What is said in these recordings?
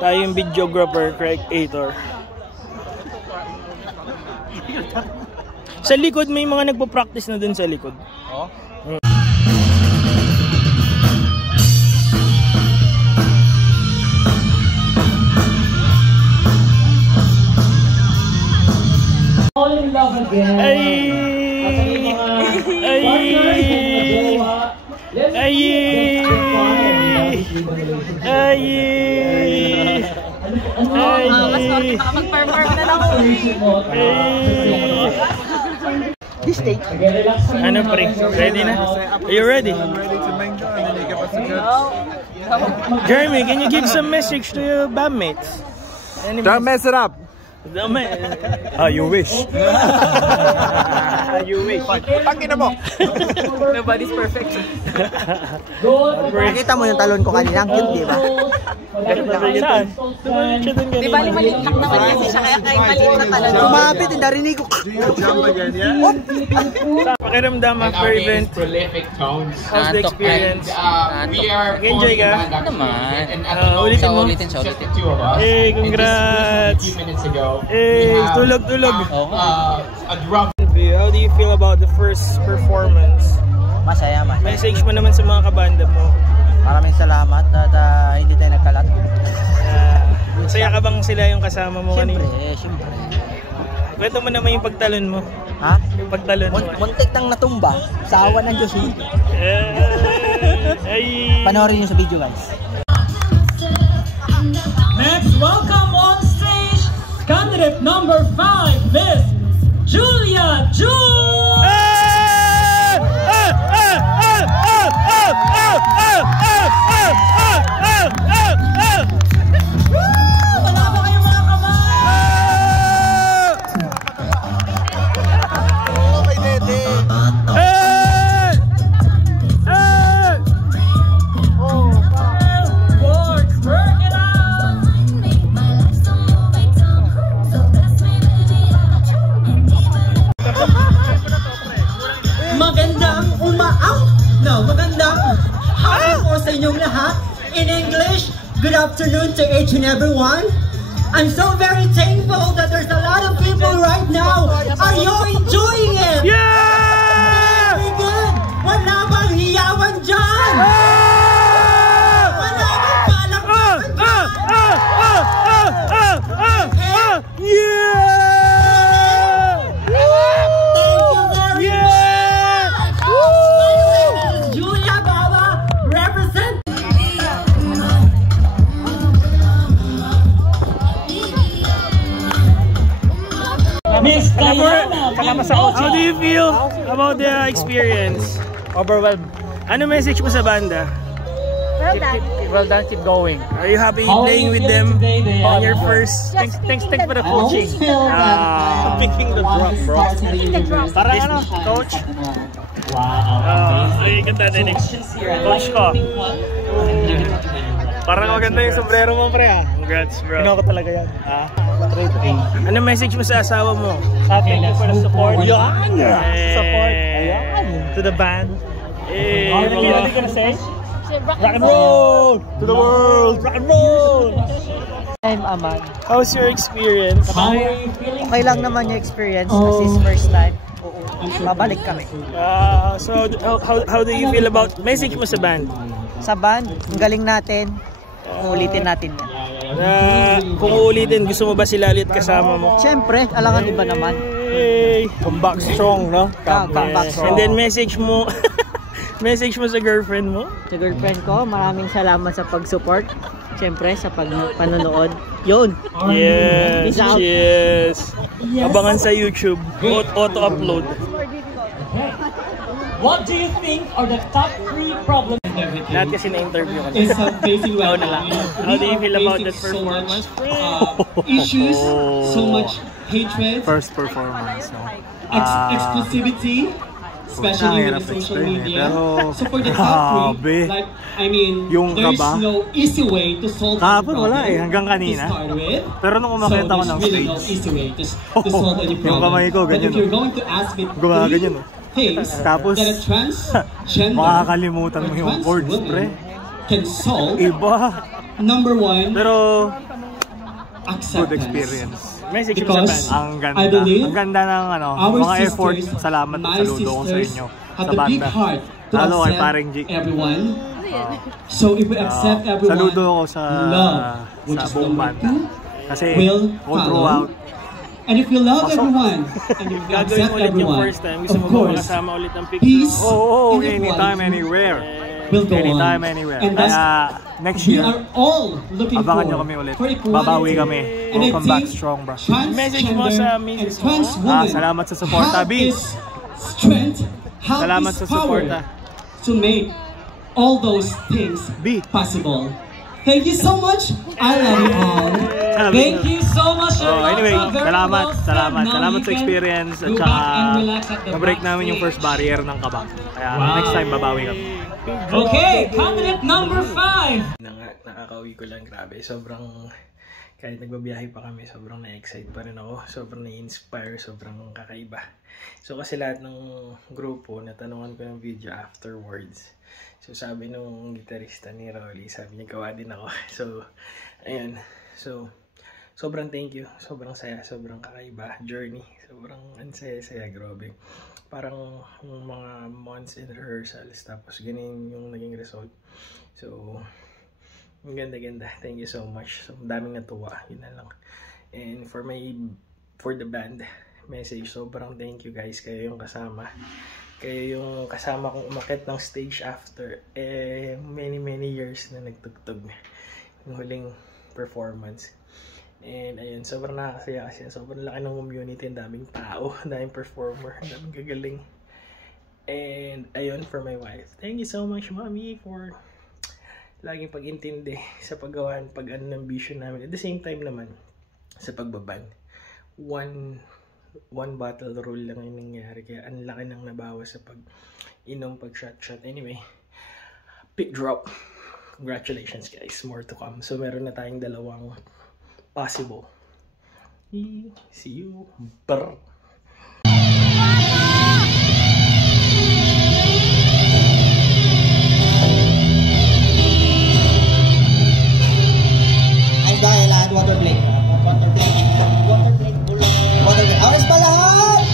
Tayo yung videographer, creator. Sa likod, may mga nagpo-practice na dun sa likod. Oh? All in love again. Ay! Ay! Ay! Ay! Mas makapag-perform na lang ako. This stage. Ano pre? Ready na? Are you ready? I'm ready to mingle and then you give us a good... Jeremy, can you give some message to your bandmates? Don't mess it up! You wish. You wish. Pagkina mo! Nobody's perfect. Nakita mo yung talon ko kanina, ang cute, di ba? Saan? Di ba maliit lang naman kasi siya kaya maliit na talaga. Kumapit, narinig ko. Do you jump again, yeah? Pakiramdam after event. Prolific tones. How's the experience? We are Enjoy ka? naman. And at Ulitin mo. just the two of us. Hey, congrats! A few minutes ago. Hey, we have, tulog. a drum. How do you feel about the first performance? Masaya. Message mo naman sa mga kabanda mo. Maraming salamat at hindi tayo nagkalat. Masaya ka bang sila yung kasama mo kanina? Siyempre. Kwento mo naman yung pagtalon mo. Ha? Yung pagtalon mo. Muntik nang natumba sa awan ng Diyos. Ay! Panoorin nyo sa video, guys. Next, welcome on stage, candidate number 5, Miss Julia June! Wala ba kayong mga kamay? Okay, Dede! Work it out! Magandang magandang hapon po sa inyong lahat. In English, good afternoon to each and everyone. I'm so very thankful that there's a lot of people right now. Are you enjoying it? Yeah! Very good. Wala bang hiyawan dyan? Wala bang palakpakan dyan? Yeah! Julia Baba, represent. Miss Diana. How do you feel about the experience? Overwhelmed. Ano message mo sa banda? Well done, keep going. Are you happy playing with them on your first? Thanks for the coaching. Picking the drum, bro. Parang ano, coach? Ay, ganda din. Coach ko. Parang maganda yung sombrero mo, pre, ha? Congrats, bro. Ginawa ko talaga yan. Ano message mo sa asawa mo? Thank you for the support. Yan! Support. Ayan. To the band. Anything you gonna say? Rock and roll! To the world! Rock and roll! I'm Aman. How's your experience? Okay lang naman yung experience kasi it's first time. Babalik kami. So, how do you feel about message mo sa band? Sa band, ang galing natin. Ulitin natin yan. Kung uulitin, gusto mo ba sila ulit kasama mo? Siyempre, alangan iba naman. Hey! Come back strong, no? Comeback strong. And then message mo message mo sa girlfriend mo? Sa girlfriend ko, maraming salamat sa pag-support. Siyempre, sa panonood. Yun! Yes! Peace out. Yes! Abangan sa YouTube. Auto-upload. What do you think are the top 3 problems? Lahat kasi na-interview ko. Is facing right now. How do you feel about that performance? Issues, so much hatred, First performance, no? exclusivity, especially with the social media. So for the top 3, like, I mean, Yung there's kaba? no easy way to solve Kahapon any problem. wala hanggang kanina. To start with. Pero nung umakit ako ng really no stage, easy way to solve any problem. yung kamay ko, But ganyan, if you're going to ask me gumaganyan, no? things Tapos, that a transgender makakalimutan mo yung trans chords, woman pre. can solve, Iba. number one, Pero, acceptance. Good experience. message mo sa Because band. Ang ganda. I believe Ang ganda ng ano, our mga effort. sisters, Salamat my at saludo ko sa sisters, inyo. have Sa the big banda. heart to Lalo kay accept Paring G. everyone. So if we accept everyone, Saludo ko sa love, which sa is buong number banda. 2, Kasi will all follow. throughout, And if you love everyone, and if you Gagawin accept mo ulit yung everyone, first time. Gusto of mo ba course, makasama ulit ang picture? peace, oh, anytime, inequality anywhere. will go Anytime, on. anywhere. And that's, Kaya next we year, are all looking abangan nyo for, kami ulit. for equality. Babawi kami. And I Welcome back think strong, bro. Message mo sa transgender misis and mo. trans women Salamat sa suporta, have B. this strength, have Salamat this sa power suporta. to make all those things B. possible. Thank you so much. I love you all. Thank you so much. Oh, anyway, Very salamat, well said. salamat. Now Salamat you sa can experience at go saka back and relax at the na-break namin yung backstage. first barrier ng kaba. Kaya Wow. next time babawi kami. Okay, candidate number 5. Nakakauwi ko lang, grabe. Sobrang, kahit nagbabiyahe pa kami, sobrang na-excite pa rin ako. Sobrang na-inspire, sobrang kakaiba. So kasi lahat ng grupo, natanungan ko ng video afterwards. So sabi nung gitarista ni Rolly, sabi niya gawa din ako. So, ayun. So, sobrang thank you. Sobrang saya, sobrang kakaiba. Journey. Sobrang ansaya-saya, grabe. Parang mga months in rehearsals, tapos ganyan yung naging result. So, ang ganda-ganda. Thank you so much. So, daming natuwa. Yun na lang. And for the band message, sobrang thank you guys. Kayo yung kasama. Kayo yung kasama kong umakit ng stage after many years na nagtugtog. Yung huling performance. And ayun, sobrang nakakasaya kasi sobrang laki ng community, ang daming tao, ang daming performer, ang daming gagaling. And ayun, for my wife, thank you so much, Mommy, for laging pag-intindi sa paggawa, pag-ano ng vision namin. At the same time naman, sa pagbaban, one bottle rule lang yung nangyari, kaya ang laki nang nabawas sa pag-inom, pag-shot. Anyway, pick drop. Congratulations guys, more to come. So meron na tayong dalawang possible. See you. Brr. Ay, dahil lahat water plate. Awas pa lahat!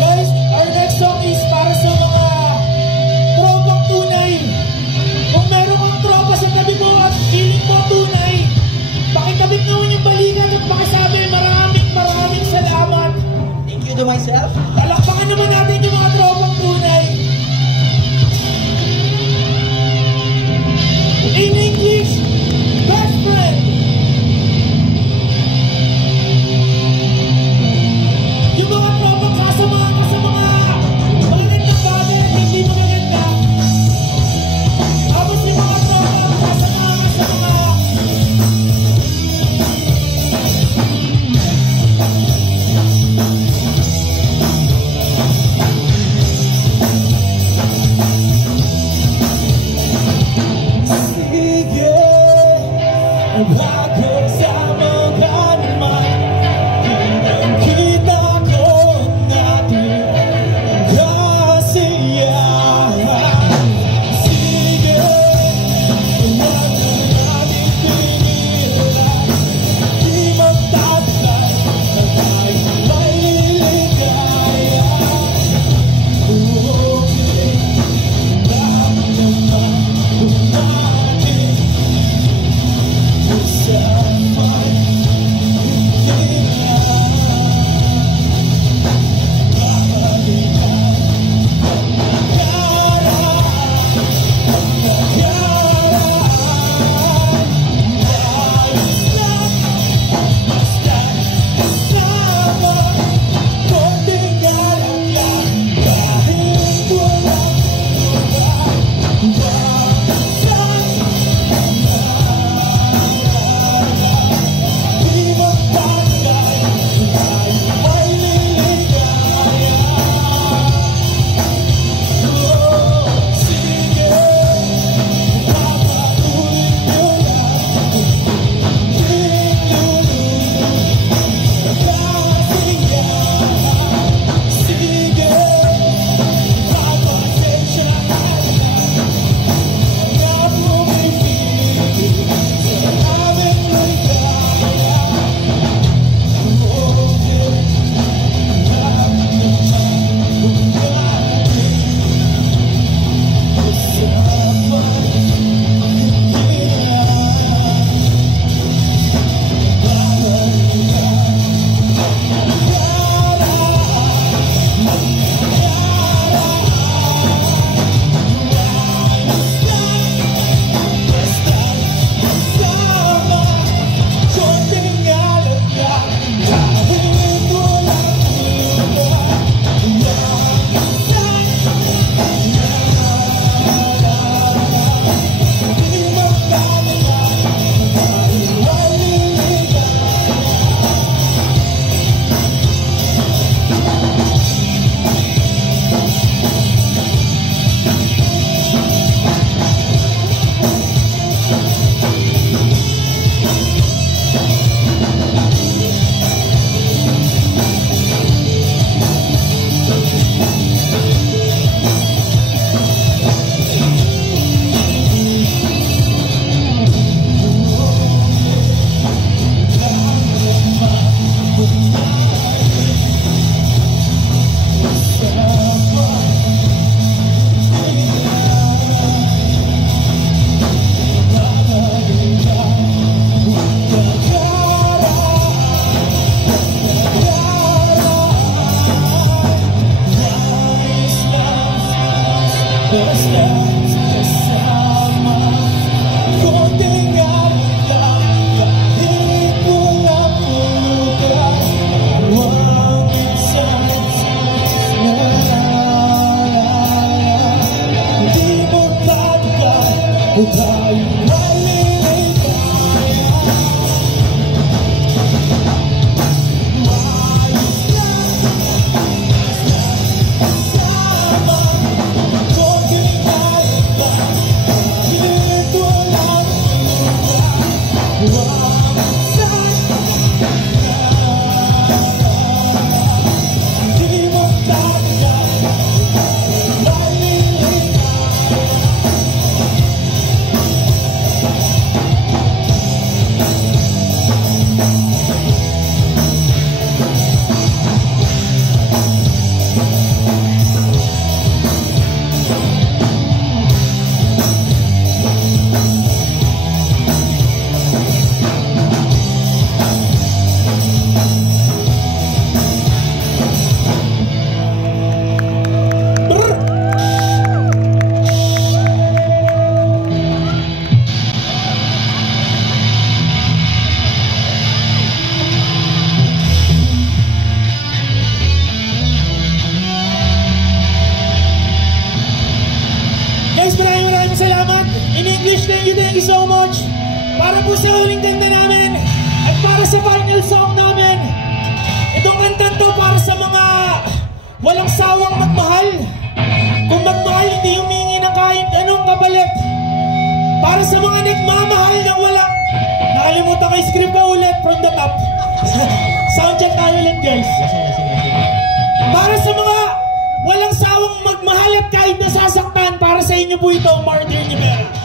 Guys, our next song is para sa mga tropang tunay. Kung meron kang tropa sa tabi mo at feeling mo tunay, pakikabit naman yung balikan at pakisabi maraming salamat. Thank you to myself. Palakpakan naman natin yung mga tropang tunay. In English, best friend. Yung mga tropang kasama magagandang bagay at hindi magaganda. Tapos yung mga tropang kasama sige, bago sa mga naman, kita ko natin kasiyahan. Sige, huwag na natin pinigilan, di magtatag na tayo may liligaya. Okay, bakit naman natin sa Thank you so much. Para po sa huling kanta namin at para sa final song namin. Itong kanta to para sa mga walang sawang magmahal. Kung magmahal, hindi humingi ng kahit anong kapalit. Para sa mga nagmamahal na wala. Nakalimutan ko, script pa ulit from the top. Sound check tayo ulit, guys. Para sa mga walang sawang magmahal at kahit nasasaktan, para sa inyo po ito, Martyr ni Vera.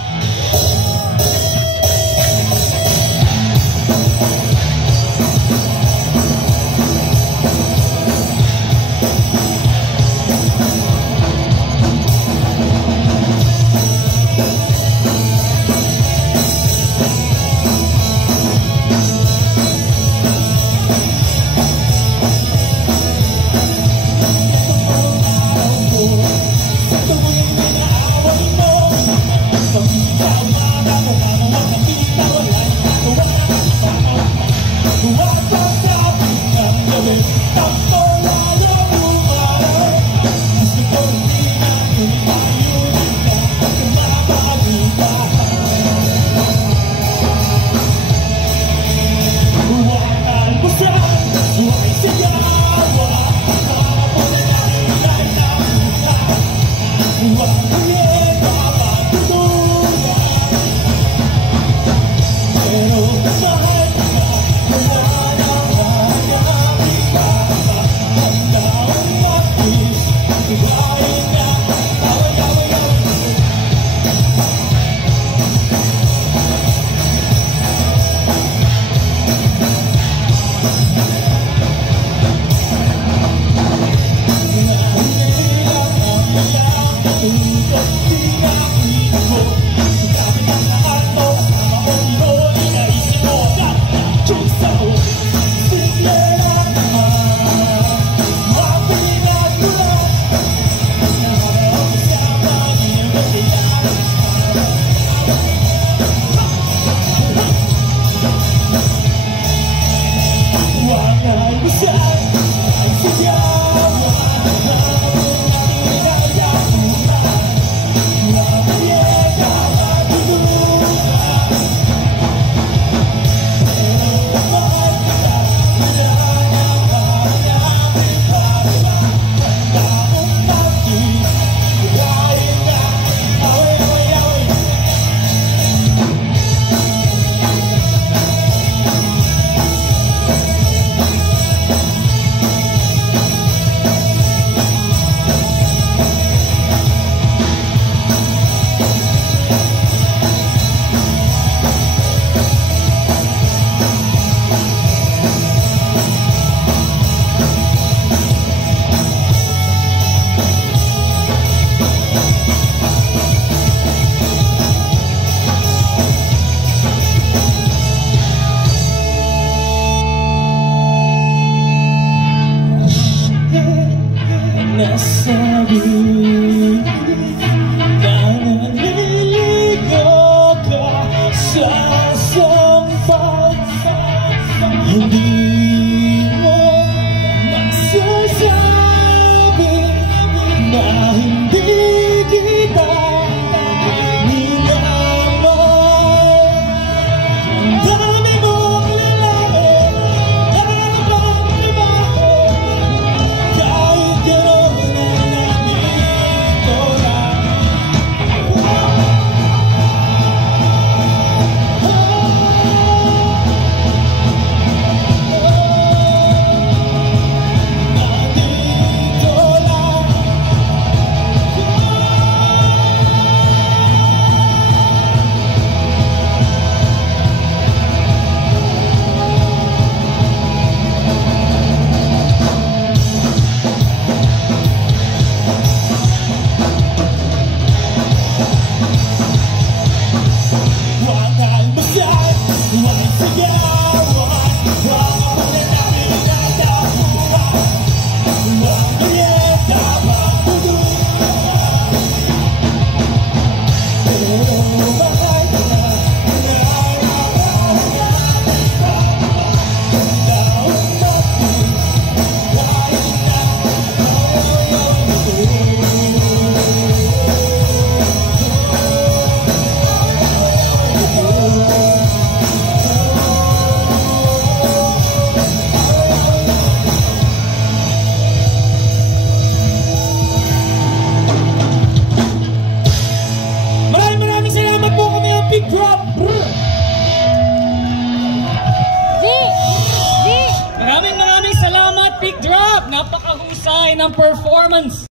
Maraming salamat, Pick Drop! Napakahusay ng performance!